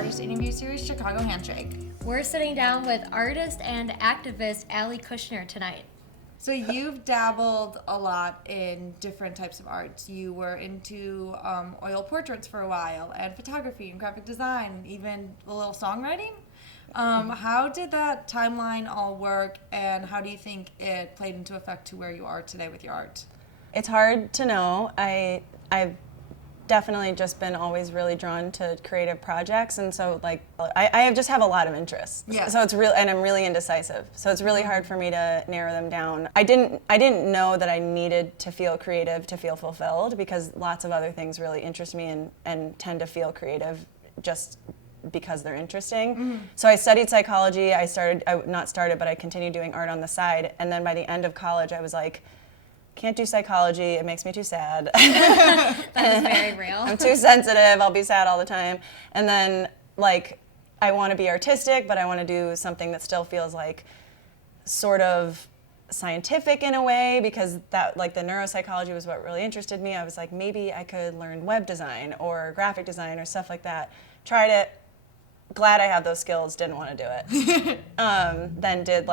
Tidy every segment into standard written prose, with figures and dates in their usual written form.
Artist Interview Series, Chicago Handshake. We're sitting down with artist and activist Allie Kushnir tonight. So you've dabbled a lot in different types of arts. You were into oil portraits for a while, and photography and graphic design, and even a little songwriting. How did that timeline all work, and how do you think it played into effect to where you are today with your art? It's hard to know. I've definitely just been always really drawn to creative projects, and so like I just have a lot of interests. Yeah. So it's real, and I'm really indecisive. So it's really hard for me to narrow them down. I didn't know that I needed to feel creative to feel fulfilled, because lots of other things really interest me and tend to feel creative just because they're interesting. Mm-hmm. So I studied psychology. I continued doing art on the side, and then by the end of college I was like, can't do psychology, it makes me too sad. That is very real. I'm too sensitive, I'll be sad all the time. And then like, I want to be artistic, but I want to do something that still feels like sort of scientific in a way, because that, like, the neuropsychology was what really interested me. I was like, maybe I could learn web design or graphic design or stuff like that. Tried it, glad I had those skills, didn't want to do it. Then did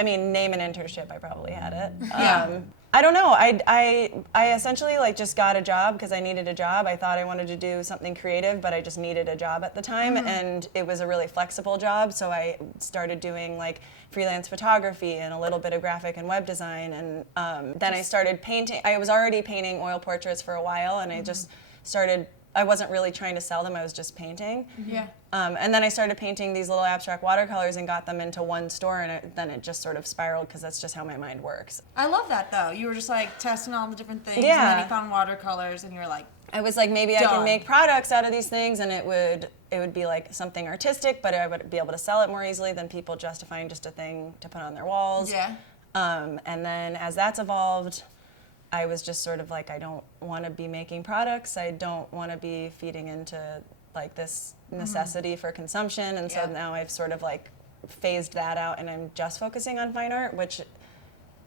name an internship, I probably had it. Yeah. I don't know, I essentially like just got a job because I needed a job. I thought I wanted to do something creative, but I just needed a job at the time, and it was a really flexible job, so I started doing like freelance photography and a little bit of graphic and web design, and then I started painting. I was already painting oil portraits for a while, and I just started, I wasn't really trying to sell them, I was just painting. Yeah. And then I started painting these little abstract watercolors and got them into one store, and then it just sort of spiraled, because that's just how my mind works. I love that, though. You were just like testing all the different things, Yeah. and then you found watercolors, and you were like, I was like, maybe I done. can make products out of these things, and it would be like something artistic, but I would be able to sell it more easily than people justifying just a thing to put on their walls. yeah. And then as that's evolved, I was just sort of like, I don't want to be making products. I don't want to be feeding into like this necessity for consumption. And so Yeah. now I've sort of like phased that out, and I'm just focusing on fine art, which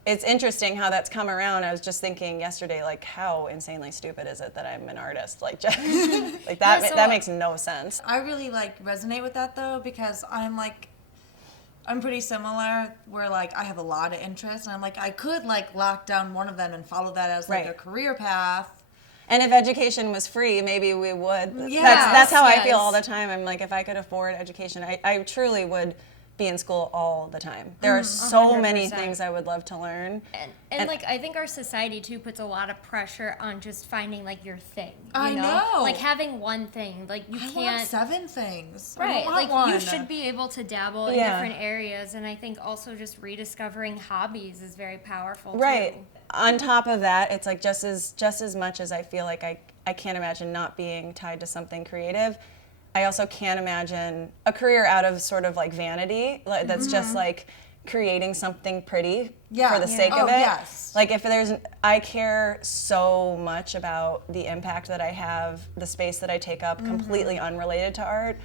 it's interesting how that's come around. I was just thinking yesterday, like, how insanely stupid is it that I'm an artist? Like, just, like that, Yeah, so that makes no sense. I really like resonate with that, though, because I'm pretty similar, where like I have a lot of interests, and I'm like, I could like lock down one of them and follow that as like Right. a career path. And if education was free, maybe we would. Yes, That's how I yes. feel all the time. I'm like, if I could afford education, I truly would be in school all the time. There are so many 100%. things I would love to learn. And like, I think our society too puts a lot of pressure on just finding like your thing. You I know. Like having one thing, like you I can't. want 7 things. I Right, don't want like one. you should be able to dabble in Yeah. different areas, and I think also just rediscovering hobbies is very powerful Right. too. On top of that, it's like just as much as I feel like I can't imagine not being tied to something creative, I also can't imagine a career out of sort of like vanity, like, that's just like creating something pretty for the sake of it. Yes. Like I care so much about the impact that I have, the space that I take up, completely unrelated to art,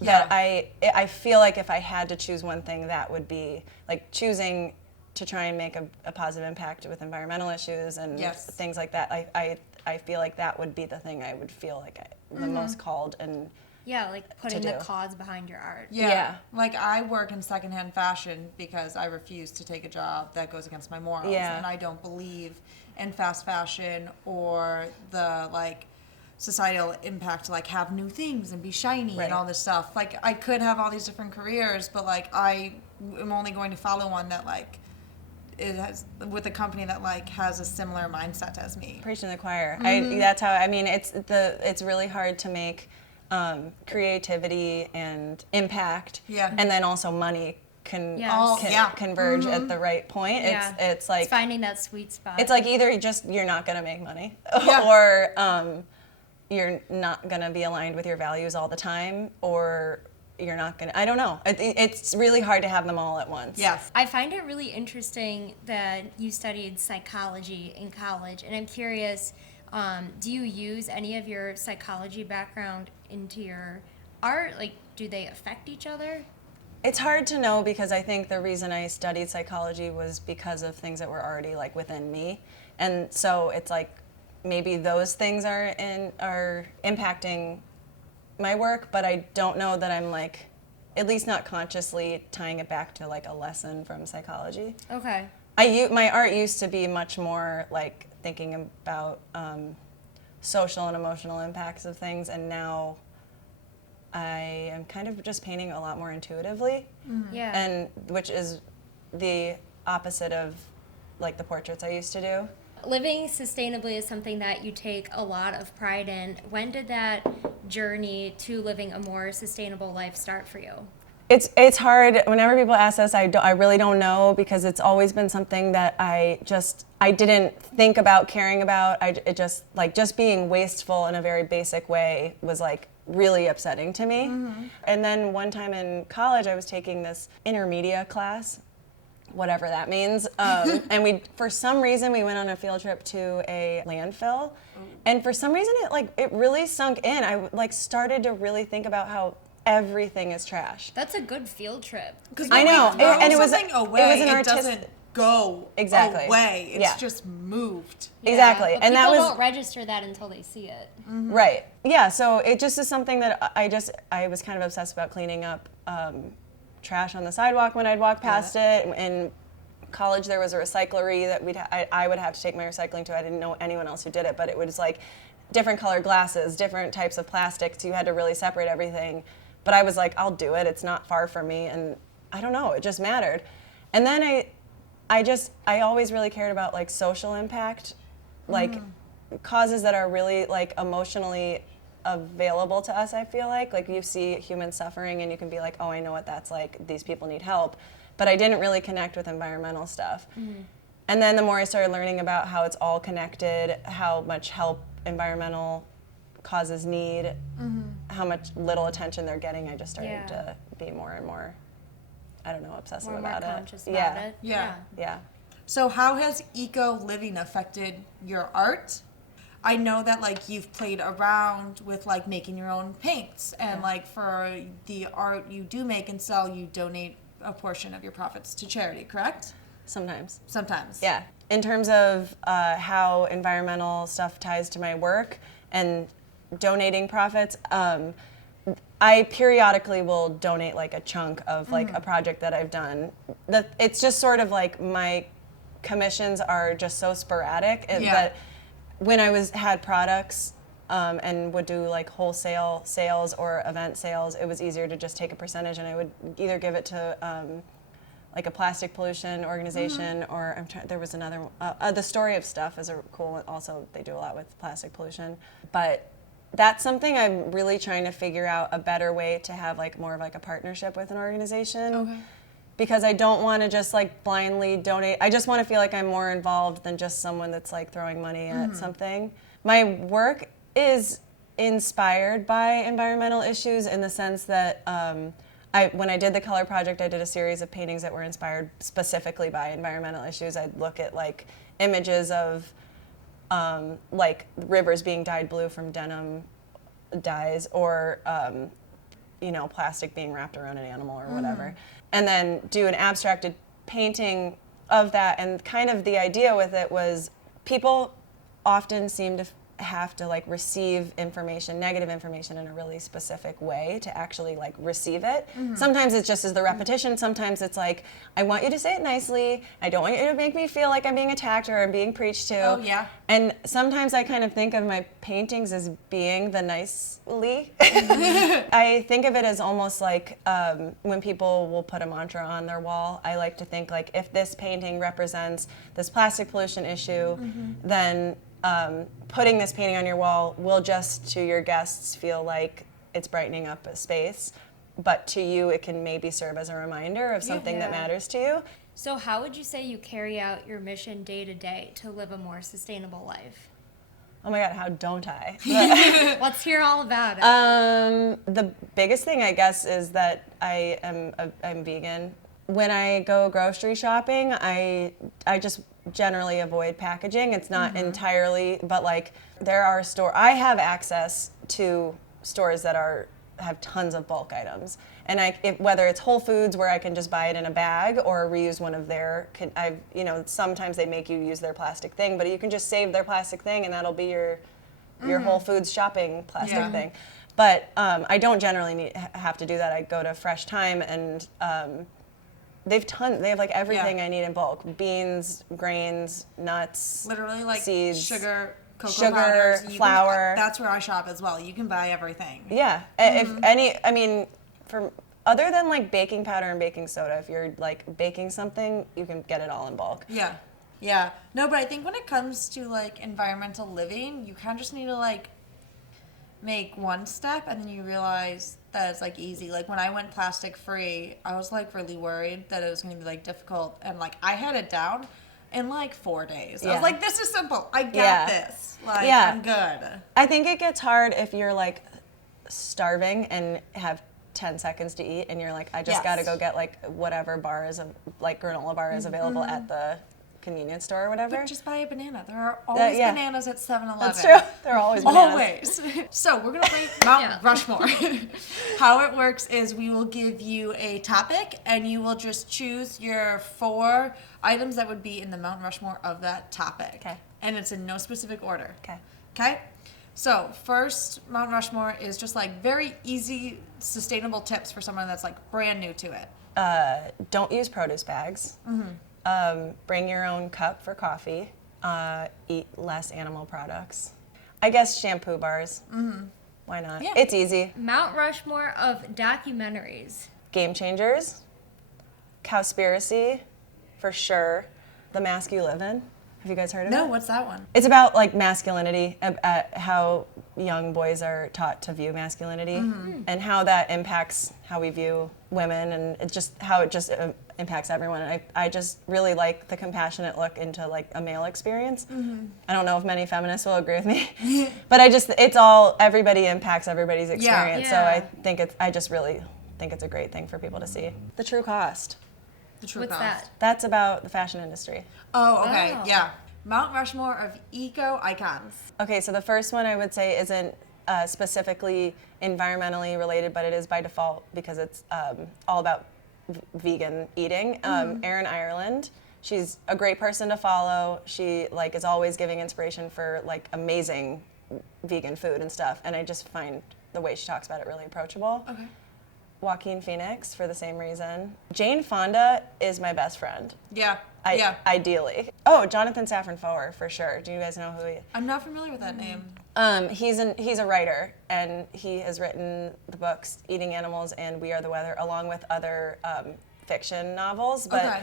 that I feel like if I had to choose one thing, that would be like choosing to try and make a positive impact with environmental issues and things like that. I feel like that would be the thing I would feel like the most called and Yeah, like putting the do. cause behind your art. Yeah. Like I work in secondhand fashion because I refuse to take a job that goes against my morals. Yeah. And I don't believe in fast fashion or the like societal impact to like have new things and be shiny Right. and all this stuff. Like I could have all these different careers, but like I am only going to follow one that like it has with a company that like has a similar mindset as me. preaching to the choir. That's how I mean. It's really hard to make creativity and impact, and then also money can converge at the right point. Yeah. It's like It's finding that sweet spot. it's like either you're not going to make money, Yeah. or you're not going to be aligned with your values all the time, or you're not going to. I don't know. It's really hard to have them all at once. Yes. I find it really interesting that you studied psychology in college, and I'm curious, do you use any of your psychology background into your art? Like, do they affect each other? It's hard to know, because I think the reason I studied psychology was because of things that were already like within me, and so it's like maybe those things are impacting my work, but I don't know that I'm like, at least not consciously tying it back to like a lesson from psychology. Okay. My art used to be much more like thinking about social and emotional impacts of things, and now I am kind of just painting a lot more intuitively. Yeah. And which is the opposite of like the portraits I used to do. Living sustainably is something that you take a lot of pride in. When did that journey to living a more sustainable life start for you? It's hard. Whenever people ask this, I really don't know, because it's always been something that I didn't think about caring about. It just being wasteful in a very basic way was like really upsetting to me. And then one time in college, I was taking this intermedia class, whatever that means. And for some reason, we went on a field trip to a landfill. And for some reason, it really sunk in. I like started to really think about how everything is trash. That's a good field trip. I know, and it was something away. an It artistic. doesn't go Exactly. away. It's Yeah. just moved. Exactly, But and that people was won't register that until they see it. right. Yeah, so it just is something that I was kind of obsessed about cleaning up trash on the sidewalk when I'd walk past it. In college, there was a recyclery that I would have to take my recycling to. I didn't know anyone else who did it, but it was like different colored glasses, different types of plastics. You had to really separate everything. But I was like, I'll do it. It's not far from me, and I don't know. It just mattered. And then I always really cared about like social impact, like causes that are really like emotionally available to us. I feel like you see human suffering and you can be like, oh, I know what that's like. These people need help. But I didn't really connect with environmental stuff. And then the more I started learning about how it's all connected, how much help environmental causes need, how much little attention they're getting, I just started to be more and more, I don't know, obsessive More and more about conscious it. about it. Yeah. So how has eco living affected your art? I know that like you've played around with like making your own paints, and like for the art you do make and sell, you donate a portion of your profits to charity, correct? Sometimes. Sometimes. Yeah. In terms of how environmental stuff ties to my work and donating profits, I periodically will donate like a chunk of like a project that I've done. It's just sort of like my commissions are just so sporadic that when I had products and would do like wholesale sales or event sales, it was easier to just take a percentage, and I would either give it to like a plastic pollution organization, or there was another one. The Story of Stuff is a cool one. Also, they do a lot with plastic pollution. But that's something I'm really trying to figure out a better way to have like more of like a partnership with an organization. Okay. Because I don't want to just like blindly donate. I just want to feel like I'm more involved than just someone that's like throwing money at something. My work is inspired by environmental issues in the sense that when I did the color project, I did a series of paintings that were inspired specifically by environmental issues. I'd look at like images of like rivers being dyed blue from denim dyes, or plastic being wrapped around an animal or whatever, and then do an abstracted painting of that. And kind of the idea with it was people often seem to have to like receive negative information in a really specific way to actually like receive it. Sometimes it's just as the repetition. Sometimes it's like, I want you to say it nicely. I don't want you to make me feel like I'm being attacked or I'm being preached to. Oh, yeah. And sometimes I kind of think of my paintings as being the nicely. I think of it as almost like when people will put a mantra on their wall, I like to think like, if this painting represents this plastic pollution issue, then putting this painting on your wall will just to your guests feel like it's brightening up a space, but to you it can maybe serve as a reminder of something that matters to you. So how would you say you carry out your mission day to day to live a more sustainable life? Oh my God, how don't I? Let's hear all about it. The biggest thing, I guess, is that I'm vegan. When I go grocery shopping, I just generally avoid packaging. It's not entirely, but like there are I have access to stores that have tons of bulk items, and whether it's Whole Foods where I can just buy it in a bag or reuse one of their, sometimes they make you use their plastic thing, but you can just save their plastic thing and that'll be your Whole Foods shopping plastic thing. But I don't generally have to do that. I go to Fresh Time, and they have like everything I need in bulk: beans, grains, nuts, Literally like seeds, sugar, cocoa sugar, powders, flour. That's where I shop as well. You can buy everything. Yeah. If any, I mean, for other than like baking powder and baking soda, if you're like baking something, you can get it all in bulk. Yeah. Yeah. No, but I think when it comes to like environmental living, you kind of just need to like make one step and then you realize that it's like easy. Like when I went plastic free, I was like really worried that it was going to be like difficult, and like I had it down in like 4 days. I was like, this is simple. I got this. Like I'm good. I think it gets hard if you're like starving and have 10 seconds to eat and you're like, I just got to go get like whatever bar is like granola bar is available at the convenience store or whatever. But just buy a banana. There are always bananas at 7-Eleven. That's true. There are always bananas. Always. So we're going to play Mount Rushmore. How it works is we will give you a topic and you will just choose your 4 items that would be in the Mount Rushmore of that topic. Okay. And it's in no specific order. Okay. Okay? So first Mount Rushmore is just like very easy, sustainable tips for someone that's like brand new to it. Don't use produce bags. Bring your own cup for coffee. Eat less animal products. I guess shampoo bars. Why not? Yeah. It's easy. Mount Rushmore of documentaries. Game Changers. Cowspiracy, for sure. The Mask You Live In. Have you guys heard of it? No, what's that one? It's about like masculinity, how young boys are taught to view masculinity, and how that impacts how we view women, and it just how it just impacts everyone. And I just really like the compassionate look into like a male experience. I don't know if many feminists will agree with me, but it's all everybody impacts everybody's experience. Yeah. So I just really think it's a great thing for people to see. The True Cost. The True What's Cost. that? That's about the fashion industry. Oh, okay. Oh. Yeah. Mount Rushmore of eco icons. Okay, so the first one I would say isn't specifically environmentally related, but it is by default because it's all about vegan eating. Erin Ireland, she's a great person to follow. She like is always giving inspiration for like amazing vegan food and stuff, and I just find the way she talks about it really approachable. Okay. Joaquin Phoenix for the same reason. Jane Fonda is my best friend. Yeah. Ideally. Oh, Jonathan Safran Foer for sure. Do you guys know who he is? I'm not familiar with that name. He's a writer, and he has written the books Eating Animals and We Are the Weather, along with other fiction novels. But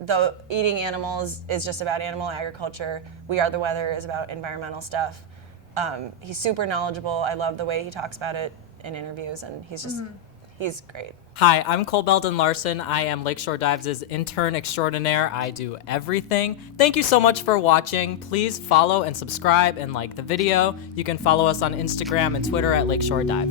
though Eating Animals is just about animal agriculture, We Are the Weather is about environmental stuff. He's super knowledgeable. I love the way he talks about it in interviews, and he's great. Hi, I'm Cole Belden Larson. I am Lakeshore Dives' intern extraordinaire. I do everything. Thank you so much for watching. Please follow and subscribe and like the video. You can follow us on Instagram and Twitter at Lakeshore Dive.